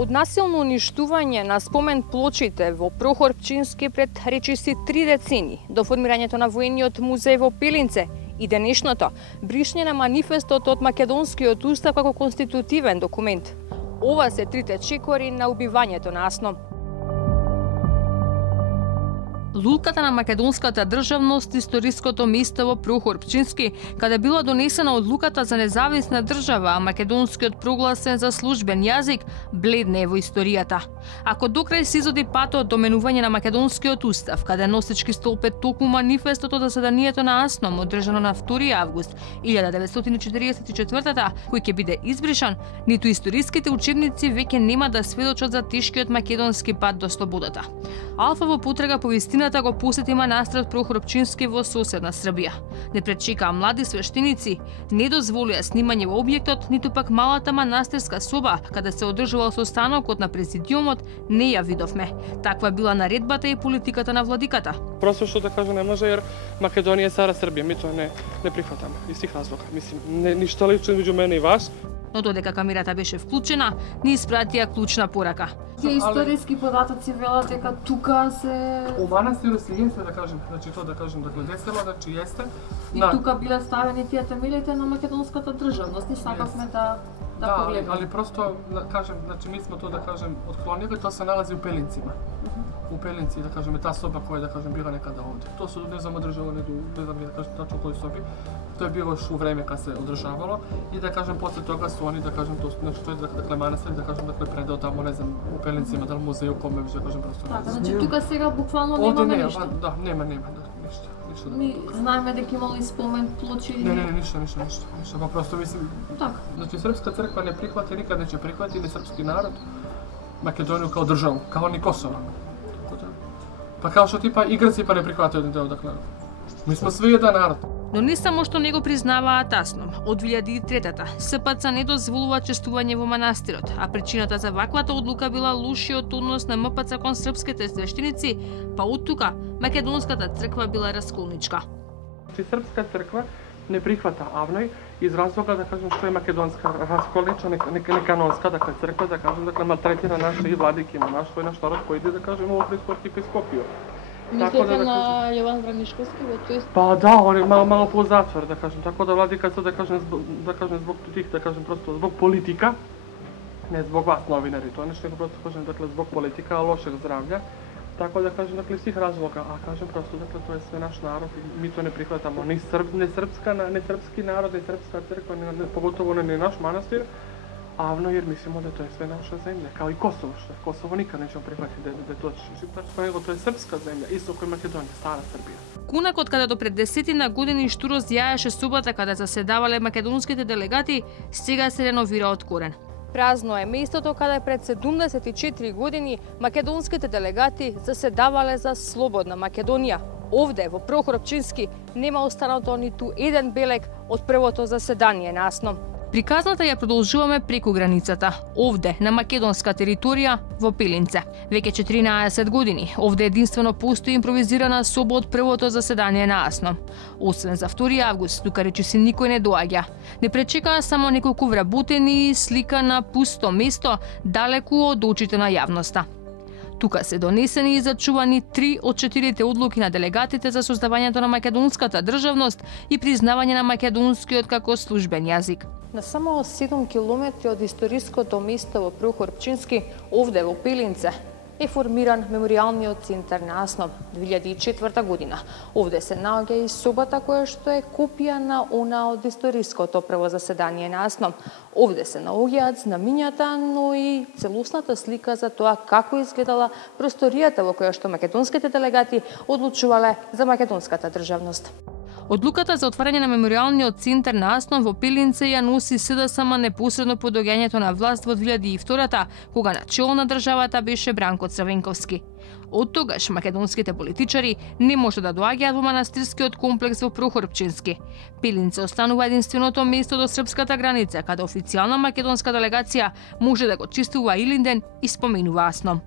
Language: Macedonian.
Од насилно уништување на спомен плочите во Прохор Пчински пред речиси 3 децени до формирањето на воениот музеј во Пилинце и денешното бришње на манифестот од Македонскиот устав како конститутивен документ. Ова се трите чекори на убивањето на Асно. Лулката на македонската државност, историското место во Прохор Пчински, каде била донесена одлуката за независна држава, а македонскиот прогласен за службен јазик, бледне во историјата. Ако докрај се изоди патот до менување на македонскиот устав, каде носечки столб е токму манифестот од заседанието на Асном, одржано на 2 август 1944, кој ќе биде избришан, ниту историските учебници веќе нема да сведочат за тешкиот македонски пат до слободата. Алфа во потрага по вистината го посети манастирот Прохор Пчински во соседна Србија. Не пречекаа млади свештеници, не дозволија снимање во објектот, ниту пак малата манастирска соба, каде се одржувал состанокот на президиумот, не ја видовме. Таква била наредбата и политиката на владиката. Просто што да кажам не може, jer Македонија е стара Србија, ми тоа не прифатаме из тих разлога. Мислим, ништо лично меѓу мене и вас. Но додека камерата беше вклучена, ни испратија клучна порака. Тие историски податоци велат дека тука се У манастирот се јесте, да кажем, значи тоа да кажем, десела, значи јесте. И тука биле ставени тие темелите на македонската државност. Ни сакавме да погледнеме. Али просто да кажем, значи ми сме тоа да кажем отклонило и тоа се налази у Пелинцима. У Пелинци, да кажем, таа соба која да кажем била некаде овде. Тоа се не знам одржавано, не знам да кажем тачно кои соби. Тоа е било шу време кога се одржавало и да кажем после тога се они да кажем тоа, значи тоа е да манастир да кажем да предал тамо не знам у Пелинцима дал музеј коме да кажем просто. Така, значи тука сега буквално немаме ништо. Да, нема ништо. Ми знаеме дека имало и спомен плочи. Не, ништо. Па просто мислим. Така. Значи српска црква не прихвати, никад не ќе прихвати ни српски народ Македонија као држава, као ни Косово. Па као што типа и Грци па не прихватија од одакле. Ми сме сви еден народ. Но не само што не го признаваат Асном, од 2003-та СПЦ не дозволува честување во манастирот, а причината за ваквата одлука била лошиот однос на МПЦ кон српските свештеници, па од тука македонската црква била расколничка. Српска црква не прихвата Авној из разлога да кажем што е македонска расколничка, не канонска црква, да кажем дека малтретира наши и владики, наш народ кој иде да кажем во Прископски епископио. Мислите на Јован Вранишковски во тој? Па да, он е мало по затвор, да кажем, така да владиката да кажем због тих, да кажем просто због политика, не због вас новинари, тоа нешто просто кажем због политика, а лошeg здравља. Така да кажем сих разлога, а кажем просто тоа е све наш народ и ми тоа не прихватамо, не српски народ, не српска црква, поготово не наш манастир. Авно, jer mislimo da to je sve naša zemlja, kao i Kosovo, što Kosovo nikad nećemo prihvatiti da je to šiptarsko, nego to je srpska zemlja, isto kao i Makedonija, stara Srbija. Кунакот каде до пред 10 години штуро зјаеше собата каде заседавале македонските делегати, сега се реновира од корен. Празно е местото каде пред 74 години македонските делегати заседавале за слободна Македонија. Овде, во Прохор Пчински, нема останато ниту еден белег од првото заседание на Асном. Приказната ја продолжуваме преку границата, овде, на македонска територија, во Пилинце. Веќе 14 години, овде единствено постои импровизирана соба од првото заседание на Асно. Освен за 2 август, тука речиси никој не доаѓа. Не пречекаа само неколку вработени и слика на пусто место, далеку од очите на јавноста. Тука се донесени и зачувани 3 од 4 одлуки на делегатите за создавањето на македонската државност и признавање на македонскиот како службен јазик. На само 7 километри од историското место во Прохор Пчински, овде во Пилинце, е формиран меморијалниот центар на Асно 2004 година. Овде се наоѓа и собата која што е копија на она од историското прво заседание на Асно. Овде се наоѓаат знамињата, но и целосната слика за тоа како изгледала просторијата во која што македонските делегати одлучувале за македонската државност. Одлуката за отварање на меморијалниот центар на Асно во Пилинце ја носи СДСМ непосредно по доаѓањето на власт во 2002-та, кога начело на државата беше Бранко Црвенковски. Од тогаш македонските политичари не може да доаѓаат во манастирскиот комплекс во Прохор Пчински. Пилинце останува единственото место до српската граница, каде официјална македонска делегација може да го чистува Илинден и споменува Асно.